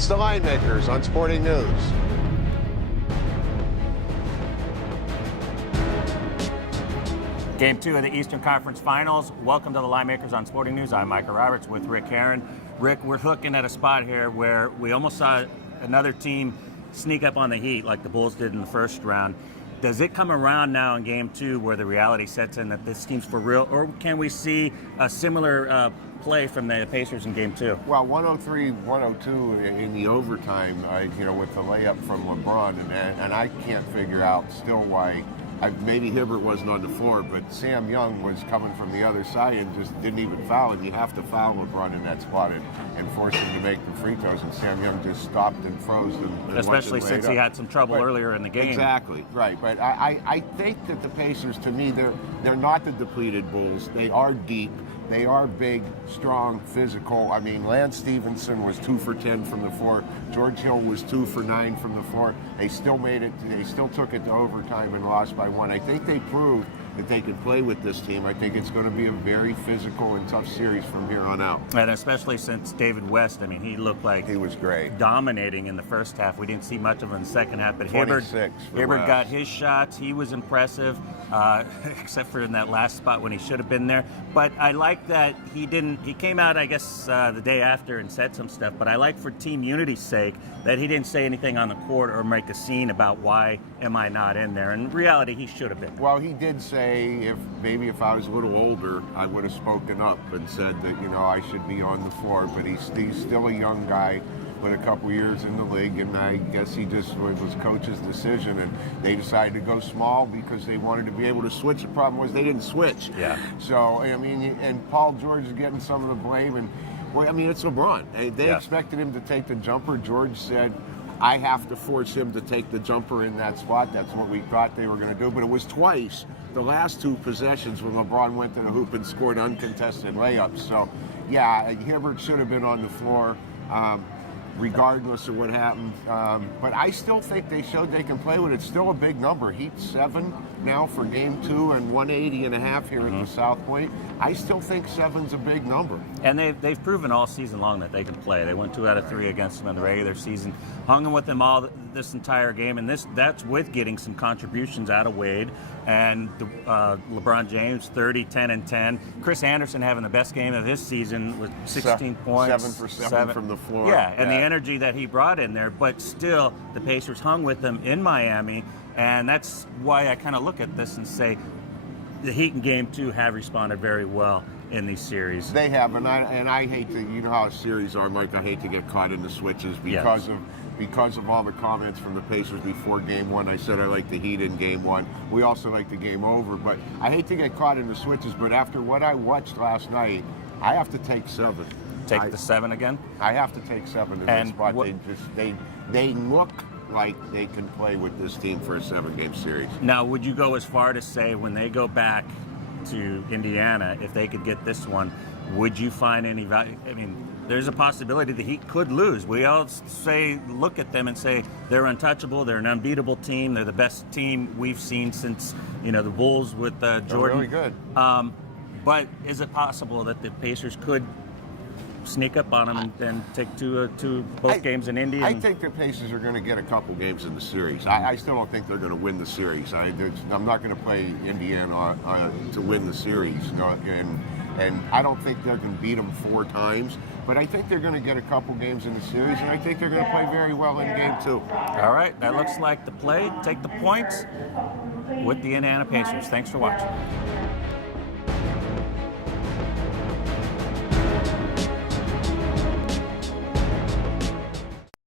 It's the Linemakers on Sporting News. Game 2 of the Eastern Conference Finals. Welcome to the Linemakers on Sporting News. I'm Micah Roberts with Rick Herron. Rick, we're looking at a spot here where we almost saw another team sneak up on the Heat like the Bulls did in the first round. Does it come around now in Game 2 where the reality sets in that this team's for real, or can we see a similar play from the Pacers in Game 2? Well, 103-102 in the overtime, with the layup from LeBron, and I can't figure out still why. Maybe Hibbert wasn't on the floor, but Sam Young was coming from the other side and just didn't even foul him. You have to foul LeBron in that spot and force him to make the free throws, and Sam Young just stopped and froze. And especially since he had some trouble earlier in the game. Exactly, right. But I think that the Pacers, to me, they're not the depleted Bulls. They are deep. They are big, strong, physical. I mean, Lance Stevenson was 2 for 10 from the floor. George Hill was 2 for 9 from the floor. They still made it. They still took it to overtime and lost by 1. I think they proved that they could play with this team. I think it's going to be a very physical and tough series from here on out. And especially since David West, I mean, he looked like he was great, dominating in the first half. We didn't see much of him in the second half, but Hibbert got his shots. He was impressive, except for in that last spot when he should have been there. But I like that he came out, I guess, the day after and said some stuff, but I like for team unity's sake that he didn't say anything on the court or make a scene about why am I not in there. In reality, he should have been. Well, he did say if I was a little older, I would have spoken up and said that, I should be on the floor, but he's still a young guy with a couple years in the league, and I guess it was coach's decision, and they decided to go small because they wanted to be able to switch. The problem was they didn't switch. Yeah. So, I mean, and Paul George is getting some of the blame, and, well, I mean, it's LeBron. They expected him to take the jumper. George said, I have to force him to take the jumper in that spot. That's what we thought they were going to do, but it was twice. The last 2 possessions when LeBron went to the hoop and scored uncontested layups. So, yeah, Hibbert should have been on the floor. Regardless of what happened. But I still think they showed they can play with it. It's still a big number. Heat 7 now for Game 2 and 180.5 here at the South Point. I still think 7's a big number. And they've proven all season long that they can play. They went 2 out of 3 against them in the regular season, hung with them all this entire game, and that's with getting some contributions out of Wade and LeBron James, 30, 10, and 10. Chris Anderson having the best game of his season with 16 points. 7 for 7 from the floor. Yeah, and the energy that he brought in there, but still the Pacers hung with them in Miami, and that's why I kind of look at this and say the Heat in Game 2 have responded very well in these series. They have, and I hate to, you know how series are, Mike, I hate to get caught in the switches because of all the comments from the Pacers before Game 1. I said I like the Heat in Game 1. We also like the game over, but I hate to get caught in the switches, but after what I watched last night, I have to take 7. Take the 7 again? I have to take 7 in this spot. They look like they can play with this team for a 7-game series. Now, would you go as far to say when they go back to Indiana, if they could get this one, would you find any value? I mean, there's a possibility the Heat could lose. We all look at them and say they're untouchable, they're an unbeatable team, they're the best team we've seen since, the Bulls with Jordan. They're really good. But is it possible that the Pacers could sneak up on them and take both games in Indy? I think the Pacers are going to get a couple games in the series. I still don't think they're going to win the series. I'm not going to play Indiana to win the series, and I don't think they can beat them 4 times. But I think they're going to get a couple games in the series, and I think they're going to play very well in Game 2. All right, that looks like the play. Take the points with the Indiana Pacers. Thanks for watching.